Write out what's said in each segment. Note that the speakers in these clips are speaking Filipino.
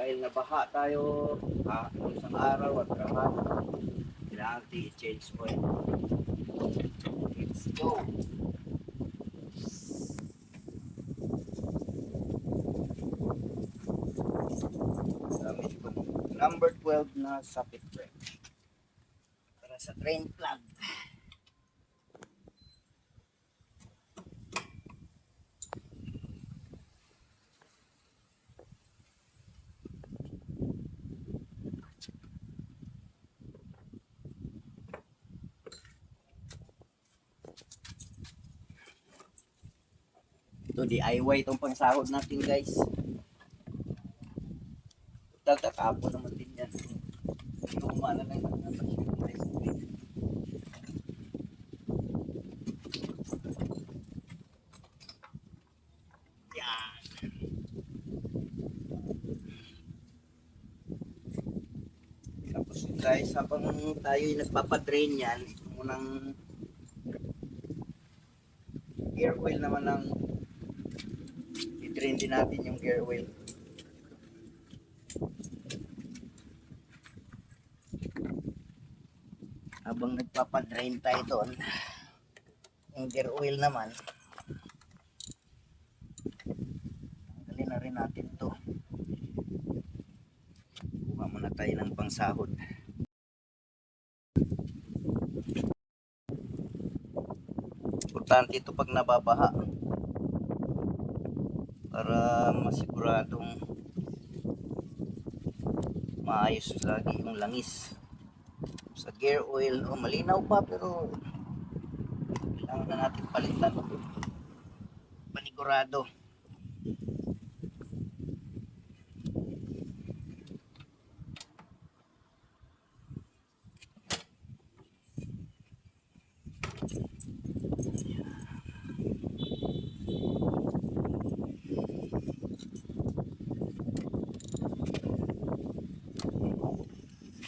dahil nabaha tayo kung isang araw at kahapon, kailangan i-change oil. Let's go! Gamit ko number 12 na socket wrench para sa drain plug. Ito DIY itong pangsahod natin guys. Tatapon naman din yan. Luma na lang guys. Yan. Tapos guys, habang tayo nagpapadrain yan, ito munang gear oil naman ang i-drain din natin yung gear oil. Habang nagpapadrain tayo doon, yung gear oil naman, tanggalin na rin natin to. Kuha muna tayo ng pangsahod. Importante ito pag nababaha para masiguradong maayos lagi yung langis sa gear oil. Malinaw pa pero kailangan na natin palitan panigurado.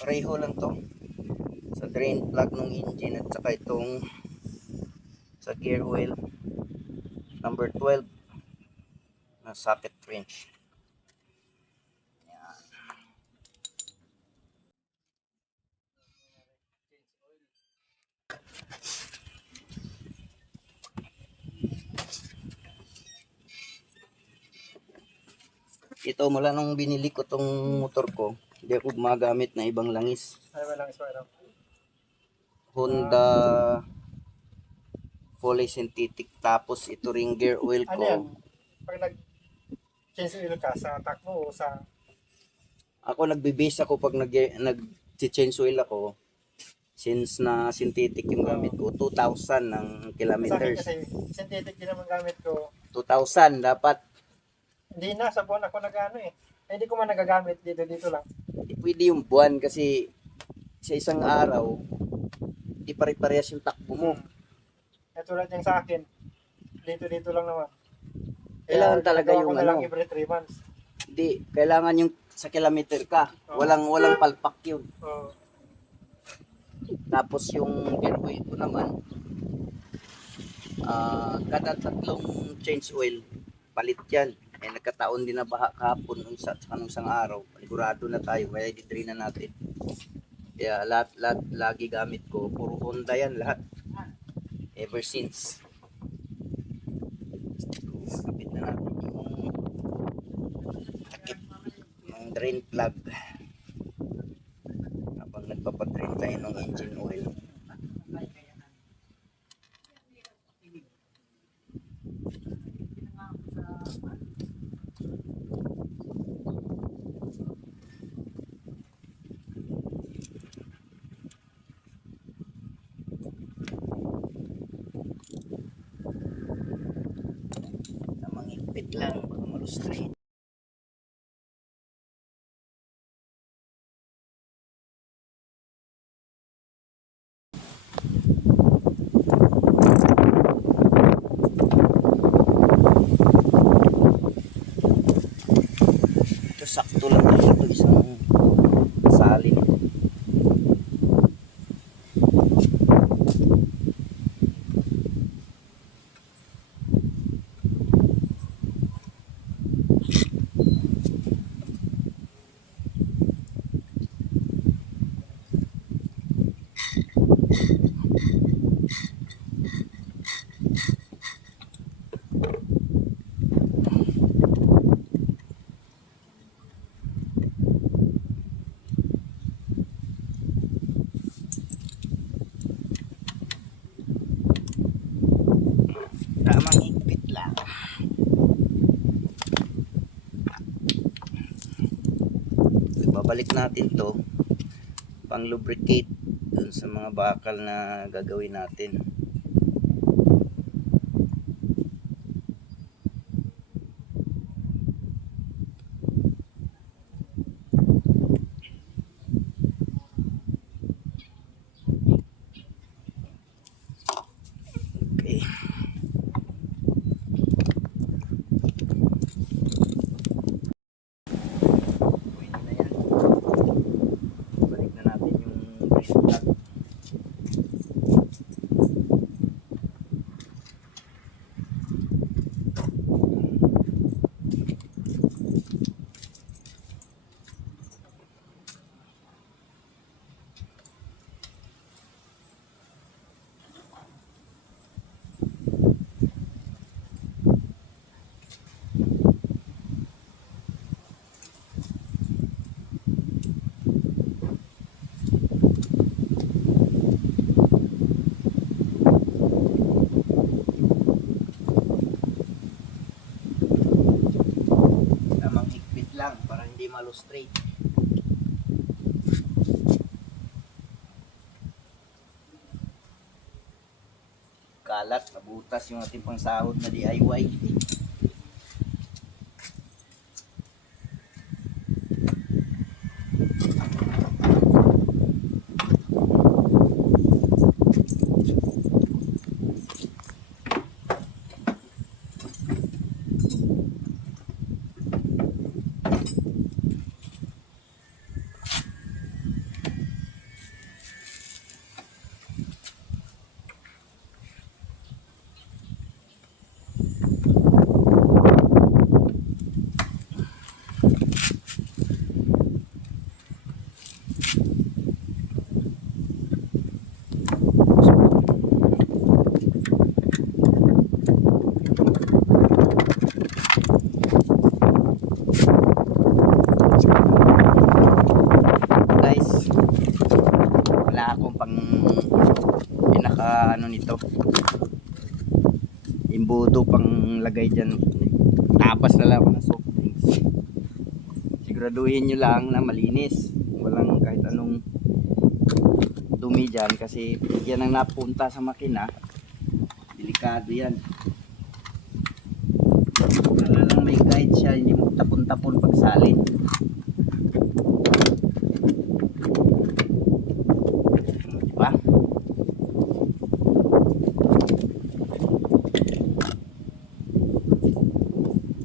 Pareho lang to sa drain plug ng engine at saka itong sa gear oil number 12 na socket wrench. Yan. Ito mula nung binili ko tong motor ko, hindi ako gumagamit na ibang langis. Ano ba langis mo? Honda Polysynthetic, tapos ito ring gear oil Ano yan? ko. Pag nag-change oil ka sa takbo o sa... Ako nagbe-base ako pag nag-change oil ako, since na synthetic yung gamit ko, 2,000 ng Sa akin kilometers. kasi synthetic din naman gamit ko. 2,000 dapat. Hindi na, sa buwan ako nag-ano eh. Hindi ko man nagagamit dito lang. Hindi pwede yung buwan kasi sa isang araw, hindi pare-parehas yung takbo mo. Tulad yung sa akin, dito lang naman. Kailangan talaga ginagawa yung ko na lang ano. every 3 months. Hindi, kailangan yung sa kilometer ka. Walang palpak yun. Oo. Tapos yung gear oil ko naman, kada 3 change oil, palit yan. Nagkataon din na baha kahapon nung isang araw. Panigurado na tayo, kaya i-drain na natin. Kaya lahat lagi gamit ko, puro Honda yan lahat. Ever since. Kapit na natin yung takip ng drain plug habang nagpapadrain tayo ng engine oil. Namang higpit lang, baka malustrain. Ito sakto lang ito, isang salin. babalik natin to pang lubricate dun sa mga bakal na gagawin natin. Okay. Pwede na yan. Balik na natin yung brake plug. Tamang higpit lang para hindi malo-straight. Kalat, nabutas yung ating pangsahod na DIY. Guys, wala akong pang pinaka ano nito, imbudo pang lagay dyan. Tapas na lang ako ng soft drinks. Siguraduhin nyo lang na malinis, walang kahit anong dumi dyan, kasi yan ang napunta sa makina, delikado yan. Para lang may guide siya, hindi mo tapon-tapon pagsalin. Diba?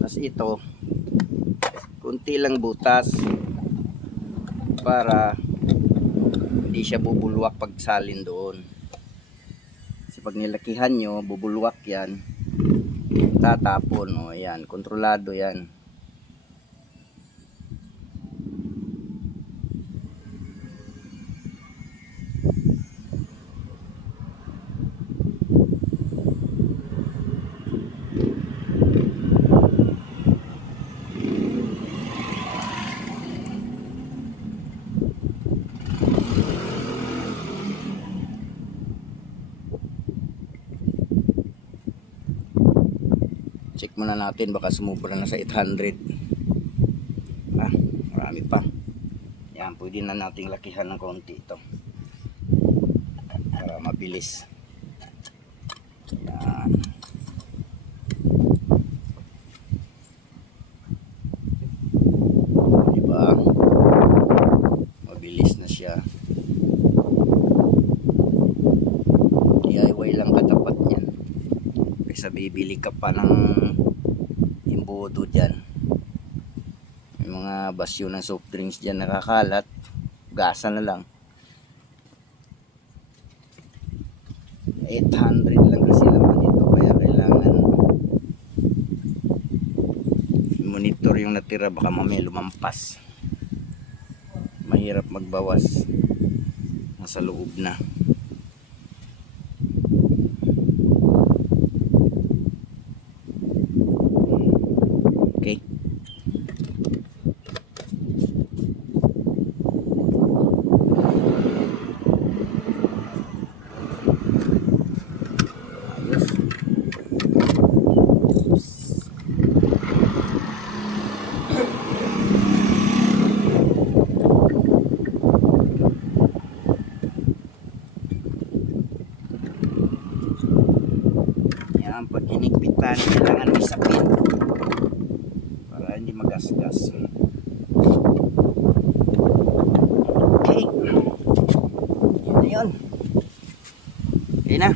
Tapos ito, kunti lang butas para hindi siya bubulwak pag salin doon. Kasi pag nilakihan nyo, bubulwak yan, tatapon. O yan, kontrolado yan. Check muna natin, baka sumubra na sa 800. Marami pa. Yan, pwede na nating lakihan ng konti ito para mabilis. Yan. Diba? Mabilis na siya. DIY lang katapat niyan. Kaysa bibili ka pa ng imbudo dyan. May mga basyo ng soft drinks dyan nakakalat, gasan na lang. 800 lang kasi laman ito, kaya kailangan monitor yung natira, baka mamaya lumampas. Mahirap magbawas, nasa loob na. Okay. Ayos. Yan, pag hinigpit pa, kailangan may sapin para hindi magasgas. Okay. Yun na yun. Okay na.